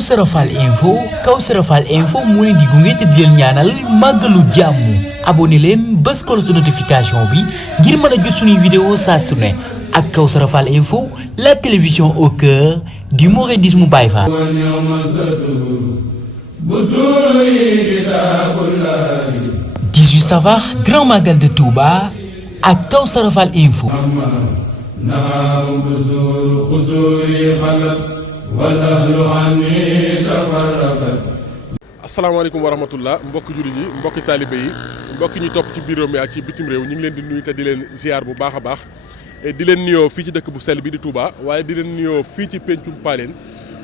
Kawsara Fall info moo leen di gunge te di leen ñaanal màggalu jàmm abonné leen bës cloche de notification bi ngir mën a jot suñuy vidéo saa su ne ak Kawsara Fall info la télévision au cœur du mouridisme Baye Fall. 18 Safar grand magal de Touba ak Kawsara Fall info. asalaamaaleykum wa rahmatullah mbokki jullit yi mbokki taalibe yi mbokki ñu topp ci biir réew mi ak ci bitim réew ñu ngi leen di nuyu te di leen ziar bu baax a baax di leen nuyoo fii ci dëkk bu sell bi di Touba waaye di leen nuyoo fii ci pencum Paleen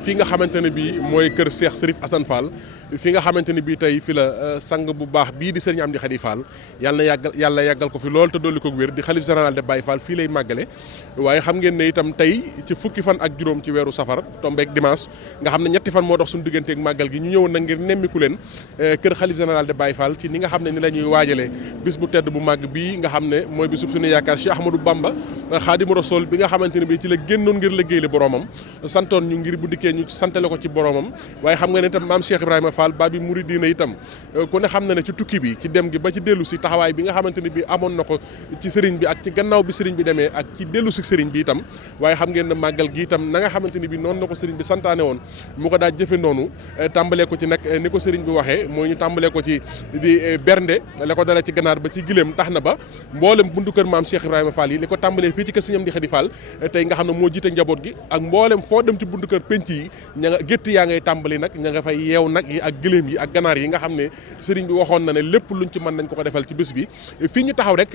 fii nga xamante ne bii mooy kër Cheikh Serif Assane Fall fi nga xamante ne bii tey fi la sang bu baax bii di Serigne Amdi Khady Fall yàlla yàggal ko fi lool te dolli ko wér di xalif général de Baye Fall fii lay màggale waaye xam ngeen ne itam tey ci fukki fan ak juróom ci weeru safar tombeek dimanche nga xam ne ñetti fan moo dox suñu digganteeg màggal gi ñu ñëwoon nag ngir nemmiku leen kër xalif général de Baye Fall ci ni nga xam ne ni la ñuy waajalee bis bu tedd bu màgg bii nga xam ne mooy bisub suñu yaakaar Cheikh Ahmadou Bamba Khadimu Rasul bi nga xamante ne bii ci la génnoon ngir liggéeyal boromam santoon ñu ngir bu dikkee ñu santale ko ci boromam waaye xam nga ne itam maam Cheikh Ibrahima Fall Babi Mouridina itam ku ne xam na ne ci tukki bi ci dem gi ba ci dellu si taxawaay bi nga xamante ne bii amoon na ko ci sëriñ bi ak ci gannaaw bi sëriñ bi demee ak ci dellu si sëriñ bi itam waaye xam ngeen ne màggal gi itam na nga xamante ne bii noonu la ko sëriñ bi santaane woon mu ko daa jëfe noonu tàmbalee ko ci nag ni ko sëriñ bi waxee mooy ñu tàmbalee ko ci di bernde la ko dala ci ganaar ba ci giléem tax na ba mboolem buntu kër maam Cheikh Ibrahima Fall yi li ko tàmbalee fii ci kër Serigne Amdi Khady Fall tey nga xam ne moo jiite njaboot gi ak mboolem foo dem ci buntu kër penc yi ña nga gétt yaa ngay tàmbali nag ña nga fay yeew nag yi ak giléem yi ak ganaar yi nga xam ne sëriñ bi waxoon na ne lépp luñ ci mën nañ ko defal ci bés bi fii ñu taxaw rek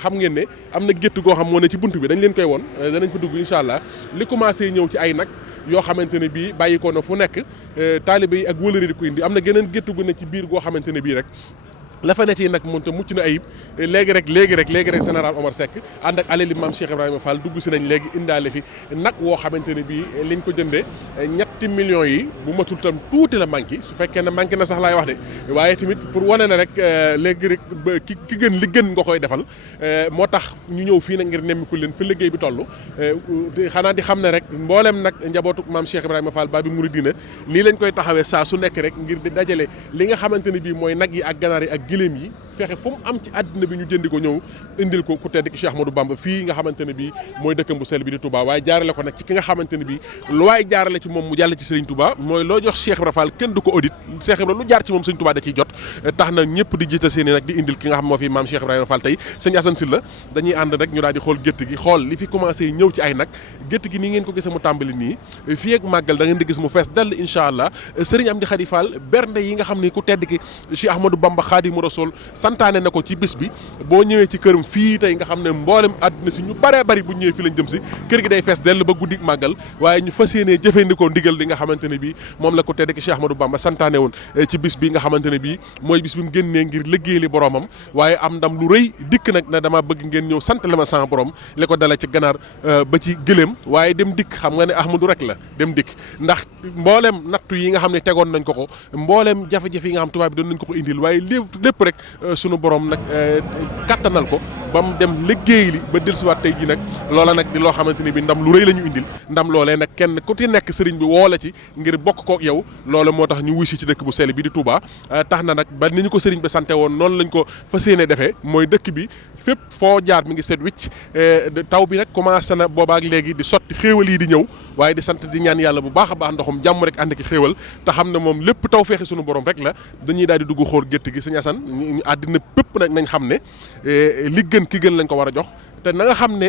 xam ngeen ne am na gétt goo xam moo ne ci buntu bi dañ leen koy won danañ fa dugg incha allah li commencé ñëw ci ay nag yoo xamante ne bii bàyyi ko na fu nekk taalibe yi ak wëlëri di ko indi am na geneen gétt gu ne ci biir goo xamante ne bii rek la fa ne ci nag moom te mucc na ayib léegi rek général Omar Seck ànd ak alali maam Cheikh Ibrahima Fall dugg si nañ léegi indaale fi nag woo xamante ne bii liñ ko jëndee ñetti millions yi bu matul tam tuuti la manqué su fekkee ne manqué na sax laay wax de waaye tamit pour wane ne rek léegi rek ki gën li gën nga koy defal moo tax ñu ñëw fii nag ngir nemmiku leen fi liggéey bi toll xanaa di xam ne rek mboolem nag njabootu maam Cheikh Ibrahima Fall Babi Mouridina nii lañ koy taxawee saa su nekk rek ngir di dajale li nga xamante ne bii mooy nag yi ak ganaar yi ak giléem yi fexe fu mu am ci àddina bi ñu jëndi ko ñëw indil ko ku tedd ki Cheikh Ahmadou Bamba fii nga xamante ne bii mooy dëkkam bu sell bi di Touba waaye jaarale ko nag ci ki nga xamante ne bii lu waaye jaarale ci moom mu jàll ci Serigne Touba mooy loo jox Cheikh Ibra Fall kenn du ko audit Cheikh Ibra lu jaar ci moom Serigne Touba da ciy jot tax na ñëpp di jiital seeni nag di indil ki nga xam moo fi maam Cheikh Ibrahima Fall tey sëñ Assane Sylla dañuy ànd rek ñu daal di xool gétt gi xool li fi commencé ñëw ci ay nag gétt gi nii ngeen ko gisee mu tàmbali nii fii ak màggal da ngeen di gis mu fees dell incha allah Serigne Amdi Khady Fall bernde yi nga xam ne ku tedd ki Cheikh Ahmadou Bamba Khadimu Rasul santaane na ko ci bis bi boo ñëwee ci këram fii tey nga xam ne mboolem àdduna si ñu baree bari bu ñëwee fi lañ jëm si kër gi day fees dell ba guddi màggal waaye ñu fas yéenee jëfandikoo ndigal li nga xamante ne bii moom la ko tedd ki Cheikh Ahmadou Bamba santaane woon ci bis bi nga xamante ne bii mooy bis bi mu génnee ngir liggéeyali boromam waaye am ndam lu rëy dikk nag ne dama bëgg ngeen ñëw sant la ma sama borom li ko dala ci ganaar ba ci gëléem waaye dem dikk xam nga ne Ahmadou rek la dem dikk ndax mboolem nattu yi nga xam ne tegoon nañ ko mboolem jafe-jafe yi nga xam tubaab bi doon nañ ko indil waaye lépp rek sunu borom nag kattanal ko ba mu dem liggéey li ba dellusiwaat tey ji nag loola nag di loo xamante ni bi ndam lu rëy la ñu indil ndam loolee nag kenn ku ci nekk sëriñ bi woo la ci ngir bokk kook yow loola moo tax ñu wusi ci dëkk bu sell bi di Touba tax na nag ba ni ñu ko sëriñ bi sante woon noonu lañ ko fas yéene defee mooy dëkk bi fépp foo jaar mi ngi set wicc taw bi nag commencé na boobaak léegi di sotti xéewal yi di ñëw waaye di sant di ñaan yàlla bu baax a baax ndoxum jàmm rek ànd ki xéewal te xam ne moom lépp taw feexi sunu borom rek la dañuy daal di dugg xóor gétt gi sëñ Assane ñu àddina pépp nag nañ xam ne li gën ki gën lañ ko war a jox te na nga xam ne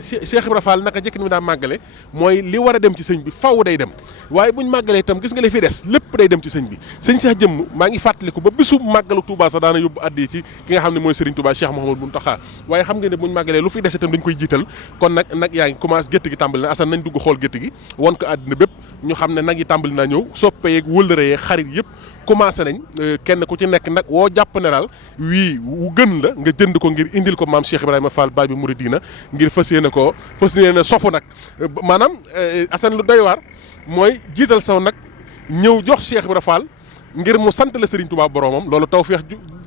Cheikh Ibra Fall naka jëkk ni mu daa màggale mooy li war a dem ci sëñ bi faw day dem waaye buñ màggalee itam gis nga li fi des lépp day dem ci sëñ bi sëñ Cheikh jëmm maa ngi fàttaliku ba bisu màggalu Touba sax daana yóbbu addi ci ki nga xam ne mooy Serigne Touba Cheikh Mouhamadou Mountakha waaye xam nga ne buñ màggalee lu fi des itam dañ koy jiital kon nag yaa ngi commencé gétt gi tàmbali na Assane nañ dugg xool gétt gi won ko àddina bépp ñu xam ne nag yi tàmbali naa ñëw soppe yeeg wëllëre yeeg xarit yëpp commencé nañ kenn ku ci nekk nag woo jàpp ne daal wii wu gën la nga jënd ko ngir indil ko maam Cheikh Ibrahima Fall Babi Mouridina ngir fas yéene sofu nag maanaam Assane lu doy waar mooy jiital saw nag ñëw jox Cheikh Ibrahima Fall ngir mu sant la Serigne Touba boromam loolu tawfeex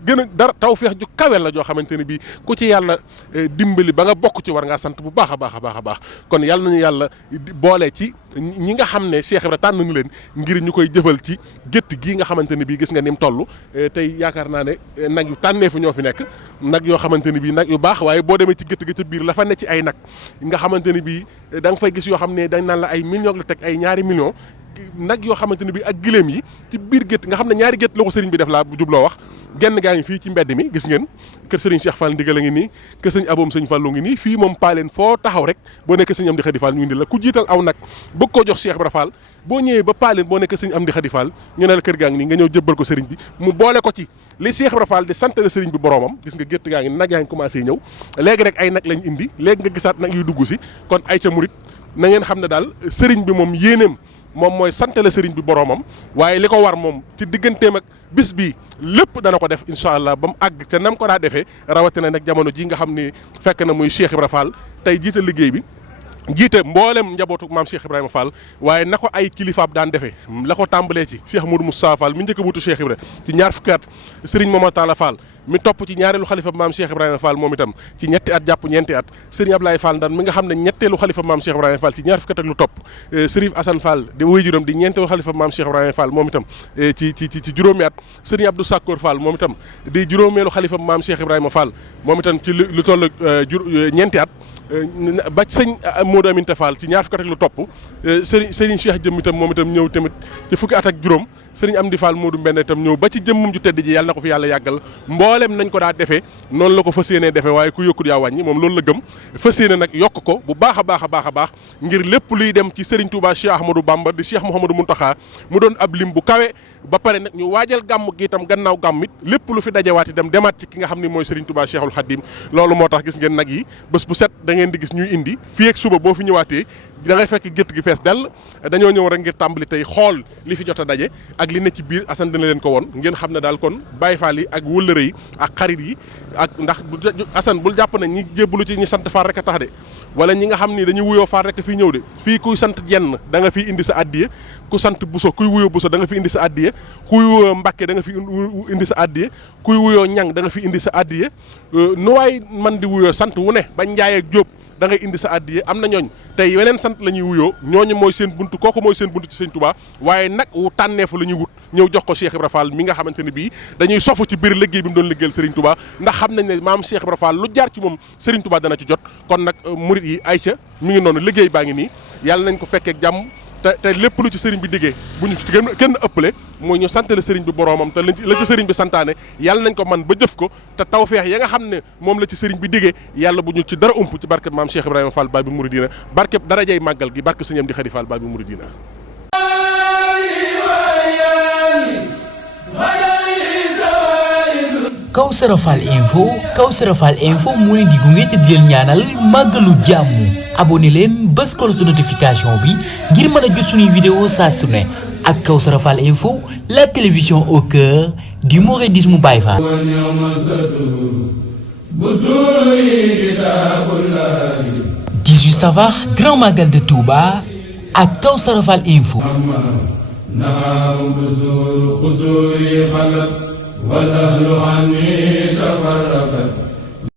gën a dara tawfeex ju kawe la joo xamante ne bii ku ci yàlla dimbali ba nga bokk ci war ngaa sant bu baax a baax a baax a baax kon yàlla nañu yàlla boole ci ñi nga xam ne Cheikh Ibra tànn na leen ngir ñu koy jëfal ci gétt gii nga xamante ne bii gis nga ni mu toll tey yaakaar naa ne nag yu tànneefu ñoo fi nekk nag yoo xamante ne bii nag yu baax waaye boo demee ci gétt gi ca biir la fa ne ci ay nag nga xamante ne bii da nga fay gis yoo xam ne dañ naan la ay millions la teg ay ñaari millions nag yoo xamante ne bii ak gileem yi ci biir gétt nga xam ne ñaari gétt la ko sëriñ bi def laa bu jubloo wax genn gaa ngi fii ci mbedd mi gis ngeen kër sëriñ Cheikh Fall ndigal a ngi nii kër sëriñ Aboom sëñ Fallu ngi nii fii moom paaleen foo taxaw rek boo nekk sëñ Amdi Xadi Fall ñu indi la ku jiital aw nag bëgg koo jox Cheikh Ibra Fall boo ñëwee ba paaleen boo nekk sëñ Amdi Xadi Fall ñu ne la kër gaa ngi nii nga ñëw jëbbal ko sëriñ bi mu boole ko ci li Cheikh Ibra Fall di sant la sëriñ bi boroomam gis nga gétt gaa ngi nag yaa ngi commencé ñëw léegi rek ay nag lañ indi léegi nga gisaat nag yuy dugg si kon ay ca murit na ngeen xam ne daal sëriñ bi moom yéeneem moom mooy santale sëriñ bi boroomam waaye li ko war moom ci digganteem ak bis bi lépp dana ko def incha allah ba mu àgg te nam ko daa defee rawatina nag jamono ji nga xam ni fekk na muy Cheikh Ibra Fall tey jiite liggéey bi jiite mboolem njabootu maam Cheikh Ibrahima Fall waaye na ko ay kilifaab daan defee la ko tàmbalee ci Cheikh Modou Moustapha Fall mi njëkk a wutu Cheikh Ibra ci ñaar fukki at Serigne Momar Talla Fall mi topp ci ñaareelu xalifa maam Cheikh Ibrahima Fall moom itam ci ñetti at jàpp ñeenti at Serigne Ablaye Fall ndan mi nga xam ne ñetteelu xalifa maam Cheikh Ibrahima Fall ci ñaar fukki at ak lu topp Serigne Assane Fall di waajuram di ñeenteelu xalifa maam Cheikh Ibrahima Fall moom itam ci juróomi at Serigne Abdou Sakkoor Fall moom itam di juróomeelu xalifa maam Cheikh Ibrahima Fall moom itam ci lu toll ñeenti at ba sëñ Modou Aminta Fall ci ñaar fukki at ak lu topp Serigne Cheikh jëm itam moom itam ñëw tamit ci fukki at ak juróom Serigne Amdi Fall Modou Mbende itam ñëw ba ci jëmmum ju tedd ji yàlla na ko fi yàlla yàggal mboolem nañ ko daa defee noonu la ko fas yéenee defee waaye ku yokkut yaa wàññi moom loolu la gëm fas yéene nag yokk ko bu baax a baax a baax a baax ngir lépp luy dem ci Serigne Touba Cheikh Ahmadou Bamba di Cheikh Mouhamadou Mountakha mu doon ab lim bu kawe ba pare nag ñu waajal gàmm gi itam gannaaw gàmm it lépp lu fi dajewaat itam demaat ci ki nga xam ne mooy Serigne Touba Cheikhul Khadim loolu moo tax gis ngeen nag yi bés bu set da ngeen di gis ñuy indi fii ak suba boo fi ñëwaatee da ngay fekk gétt gi fees dell dañoo ñëw rek ngir tàmbali tey xool li fi jot a daje ak li ne ci biir Assane dina leen ko woon ngeen xam ne daal kon Baye Fall yi ak wëllëre yi ak xarit yi ak ndax Assane bul jàpp ne ñi jébbalu ci ñi sant Fall rek a tax de wala ñi nga xam ni dañuy wuyoo Fall rek fii ñëw de fii kuy sant jenn da nga fi indi sa addiya ku sant Buso kuy wuyoo Buso da nga fi indi sa addiya kuy wuyoo Mbàkke da nga fi indi sa addiya kuy wuyoo Ñang da nga fi indi sa addiya nu waay man di wuyoo sant wu ne ba Njaay ak Jóob da ngay indi sa addiye am na ñooñ tey weneen sant la ñuy wuyoo ñooñu mooy seen buntu kooku mooy seen buntu ci sëñ Touba waaye nag wu tànneefu la ñuy wut ñëw jox ko Cheikh Ibra Fall mi nga xamante ne bii dañuy sofu ci biir liggéey bi mu doon liggéeyal Serigne Touba ndax xam nañ ne maam Cheikh Ibra Fall lu jaar ci moom Serigne Touba dana ci jot kon nag murit yi ayca mi ngi noonu liggéey baa ngi nii yàlla nañ ko fekkee jàmm te lépp lu ci sëriñ bi diggee bu ñu ci kenn ëppale mooy ñu santale sëriñ bi boroomam te la ci sëriñ bi santaane yàlla nañ ko man ba jëf ko te tawfeex ya nga xam ne moom la ci sëriñ bi diggee yàlla bu ñu ci dara ump ci barkeb maam Cheikh Ibrahima Fall Baay bi Mouridina barkeb darajay màggal gi barke sëñ Amdi Xadi Fall Baay bi Mouridina Kawsara Fall info moo leen di gunge te di leen ñaanal màggalu jàmm abonné leen bës cloche de notification bi ngir mën a jot suñuy vidéo saa su ne ak Kawsara Fall info la télévision au cœur du mouridisme Baye Fall. 18 Safar grand magal de Touba ak Kawsara Fall info. والأهل عني تفرقت